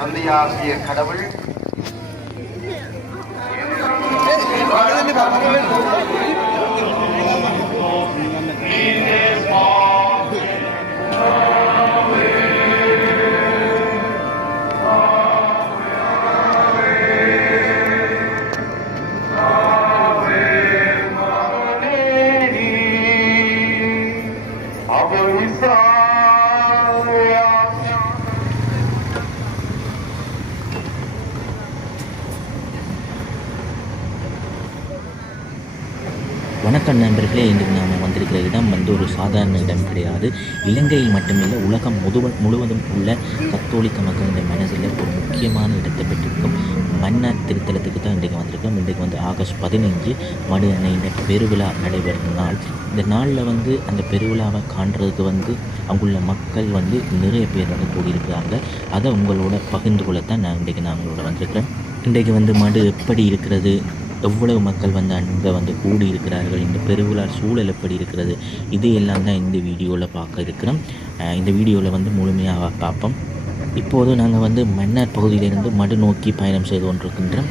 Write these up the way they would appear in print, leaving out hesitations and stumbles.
தந்தையாகிய கடவுள் வணக்கம் நண்பர்களே. இன்றைக்கு நாம் வந்திருக்கிற இடம் வந்து ஒரு சாதாரண இடம் கிடையாது. இலங்கையில் மட்டுமில்லை, உலகம் முழுவதும் உள்ள கத்தோலிக்க மக்களின் மனதில் ஒரு முக்கியமான இடத்தை பெற்றிருக்கும் மன்னார் திருத்தலத்துக்கு தான் இன்றைக்கு வந்திருக்கோம். இன்றைக்கு வந்து ஆகஸ்ட் 15 மடு அன்னையின் பெருவிழா நடைபெறும் நாள். இந்த நாளில் வந்து அந்த பெருவிழாவை காண்றதுக்கு வந்து அங்குள்ள மக்கள் வந்து நிறைய பேர் வந்து கூடியிருக்கிறாங்க. அதை உங்களோட பகிர்ந்து கொள்ளத்தான் நான் உங்களோட வந்திருக்கிறேன். இன்றைக்கு வந்து மடு எப்படி இருக்கிறது, எவ்வளவு மக்கள் வந்து அங்கே வந்து கூடி இருக்கிறார்கள், இந்த பெருவிழா சூழல் எப்படி இருக்கிறது, இது எல்லாம் தான் இந்த வீடியோவில் பார்க்க இருக்கிறோம். இந்த வீடியோவில் வந்து முழுமையாக பார்ப்போம். இப்போது நாங்கள் வந்து மன்னார் பகுதியிலிருந்து மடு நோக்கி பயணம் செய்து கொண்டிருக்கின்றோம்.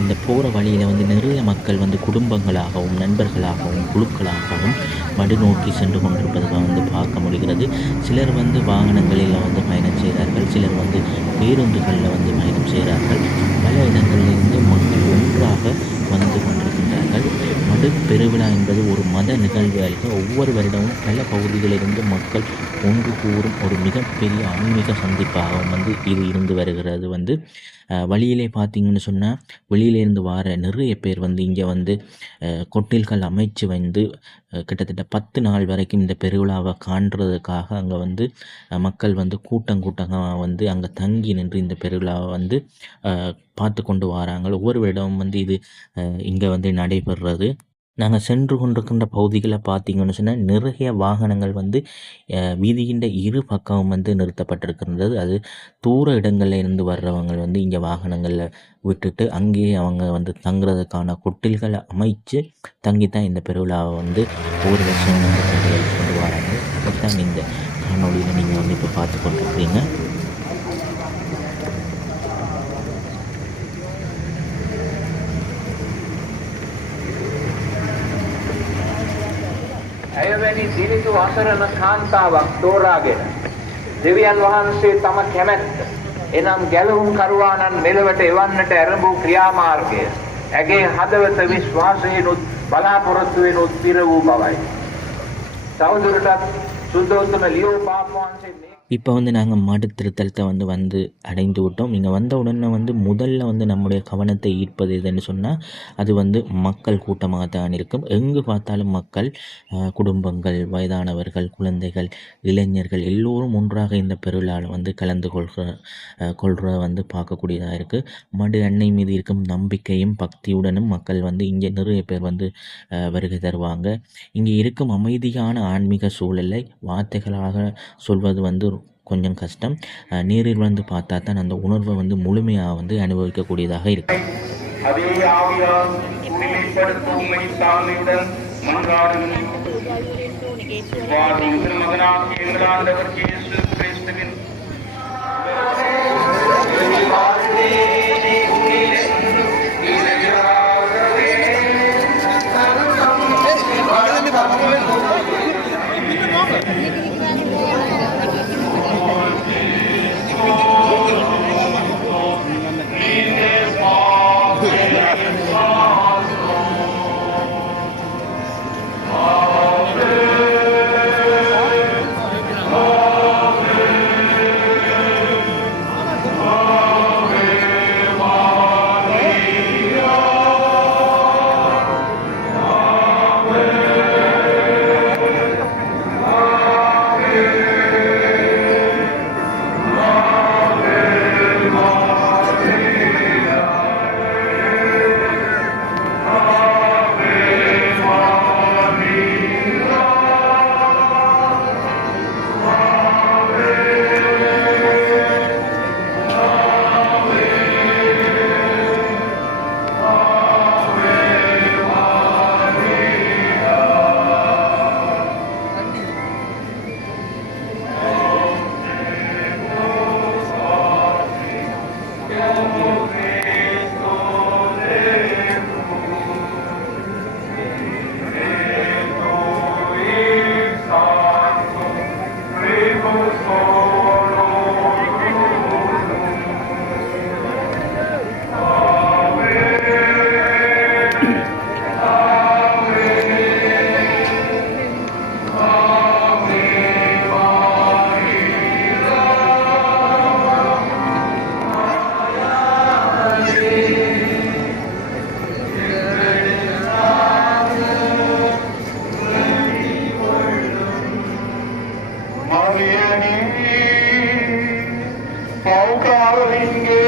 இந்த போகிற வழியில் வந்து நிறைய மக்கள் வந்து குடும்பங்களாகவும் நண்பர்களாகவும் குழுக்களாகவும் மடு நோக்கி சென்று கொண்டிருப்பதை வந்து பார்க்க முடிகிறது. சிலர் வந்து வாகனங்களில் வந்து பயணம் செய்கிறார்கள், சிலர் வந்து பேருந்துகளில் வந்து பயணம் செய்கிறார்கள். பல இடங்களிலிருந்து மக்கள் ஒன்றாக வந்து கொண்டிருக்கின்றார்கள். மடு பெருவிழா என்பது ஒரு மத நிகழ்வு அல்ல. ஒவ்வொரு வருடமும் பல பகுதிகளிலிருந்து மக்கள் ஒன்று கூறும் ஒரு மிகப்பெரிய ஆன்மீக சந்திப்பாகவும் வந்து இது இருந்து வருகிறது. வந்து வழியிலே பார்த்திங்கன்னு சொன்னால் வெளியிலேருந்து வர நிறைய பேர் வந்து இங்கே வந்து கொட்டில்கள் அமைச்சு வந்து கிட்டத்தட்ட 10 நாள் வரைக்கும் இந்த பெருவிழாவை காண்றதுக்காக அங்கே வந்து மக்கள் வந்து கூட்டமாக வந்து அங்கே தங்கி நின்று இந்த பெருவிழாவை வந்து பார்த்து கொண்டு வராங்க. ஒவ்வொரு வருடமும் வந்து இது இங்கே வந்து நடைபெறுறது. நாங்கள் சென்று கொண்டிருக்கின்ற பகுதிகளை பார்த்திங்கன்னு சொன்னால் நிறைய வாகனங்கள் வந்து வீதியின் இரு பக்கமும் வந்து நிறுத்தப்பட்டிருக்கின்றது. அது தூர இடங்களில் இருந்து வர்றவங்க வந்து இங்கே வாகனங்களில் விட்டுட்டு அங்கேயே அவங்க வந்து தங்குறதுக்கான கொட்டில்களை அமைச்சு தங்கித்தான் இந்த பெருவிழாவை வந்து ஒவ்வொரு வருஷம் வந்து கொண்டு வராங்க. அதைத்தான் இந்த காணொலியில் நீங்கள் வந்து இப்போ பார்த்து கொண்டிருக்கிறீங்க. ඇයවැනි දිවිතු අසරණ කාන්තාවක් තෝරාගෙන දෙවියන් වහන්සේ තම කැමැත්ත එනම් ගැලවුම් කරුවාණන් මෙලවට එවන්නට ඇරඹූ ක්‍රියාමාර්ගය ඇගේ හදවත විශ්වාසයෙන්ුත් බලාපොරොත්තුවෙනුත් පිර වූ බවයි. තවදුරටත් සුද්ධෝත්තම ලියෝ පාපවහන්සේ இப்போ வந்து நாங்கள் மடு திருத்தலத்தை வந்து அடைந்து விட்டோம். இங்கே வந்த உடனே வந்து முதல்ல வந்து நம்முடைய கவனத்தை ஈர்ப்பது எதுன்னு சொன்னால் அது வந்து மக்கள் கூட்டமாக தான் இருக்கும். எங்கு பார்த்தாலும் மக்கள், குடும்பங்கள், வயதானவர்கள், குழந்தைகள், இளைஞர்கள் எல்லோரும் ஒன்றாக இந்த பெருவிழாவில் வந்து கலந்து கொள்கிற வந்து பார்க்கக்கூடியதாக இருக்குது. மடு அன்னை மீது இருக்கும் நம்பிக்கையும் பக்தியுடனும் மக்கள் வந்து இங்கே நிறைய பேர் வந்து வருகை தருவாங்க. இங்கே இருக்கும் அமைதியான ஆன்மீக சூழலை வார்த்தைகளாக சொல்வது வந்து கொஞ்சம் கஷ்டம். நேரில் வந்து பார்த்தா தான் அந்த உணர்வை வந்து முழுமையாக வந்து அனுபவிக்கக்கூடியதாக இருக்கு. පෞකාරලින්ගේ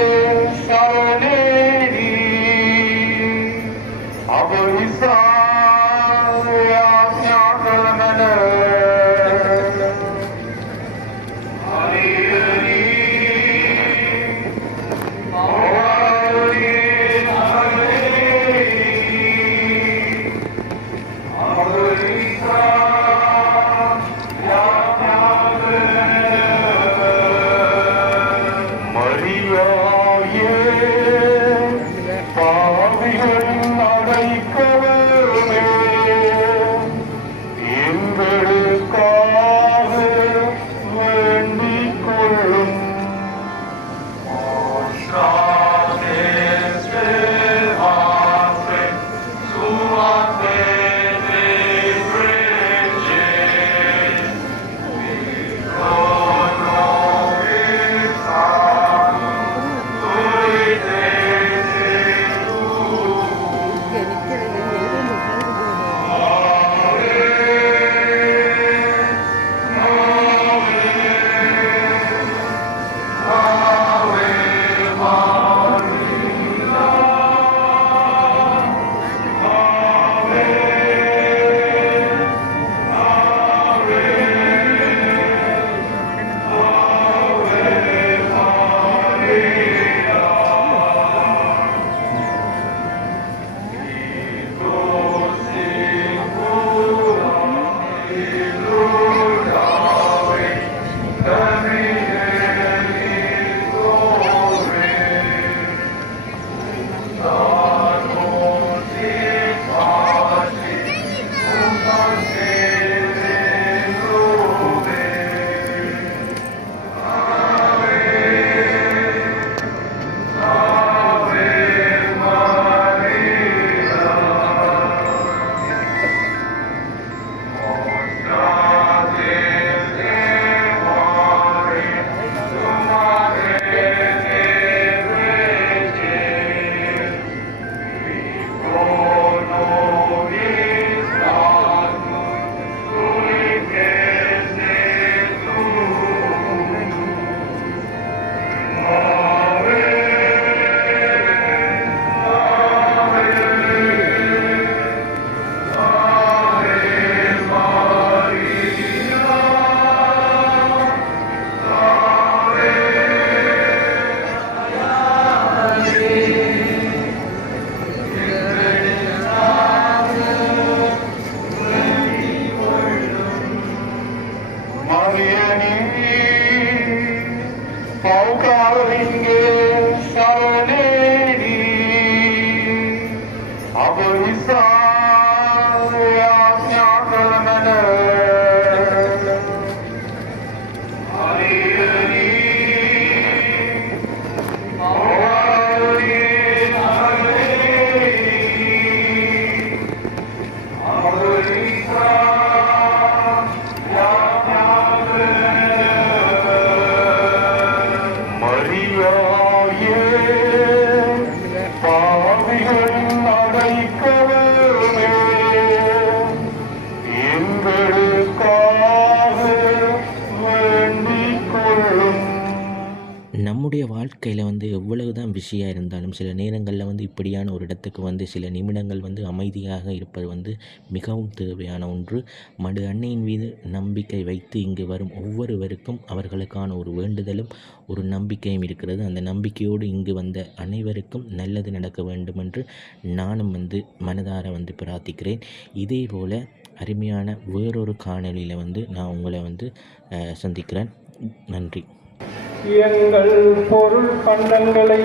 සරණේදී අප නිසා යාඥා කරමන පෞකාරලින්ගේ සරණේදී අප නිසා යාඥා කරමන நம்முடைய வாழ்க்கையில் வந்து எவ்வளவு தான் பிஸியாக இருந்தாலும் சில நேரங்களில் வந்து இப்படியான ஒரு இடத்துக்கு வந்து சில நிமிடங்கள் வந்து அமைதியாக இருப்பது வந்து மிகவும் தேவையான ஒன்று. மடு அன்னையின் மீது நம்பிக்கை வைத்து இங்கு வரும் ஒவ்வொருவருக்கும் அவர்களுக்கான ஒரு வேண்டுதலும் ஒரு நம்பிக்கையும் இருக்கிறது. அந்த நம்பிக்கையோடு இங்கு வந்த அனைவருக்கும் நல்லது நடக்க வேண்டும் என்று நானும் வந்து மனதார வந்து பிரார்த்திக்கிறேன். இதே போல் அருமையான வேறொரு காணொளியில் வந்து நான் உங்களை வந்து சந்திக்கிறேன். நன்றி. எங்கள் பொருள் பண்டங்களை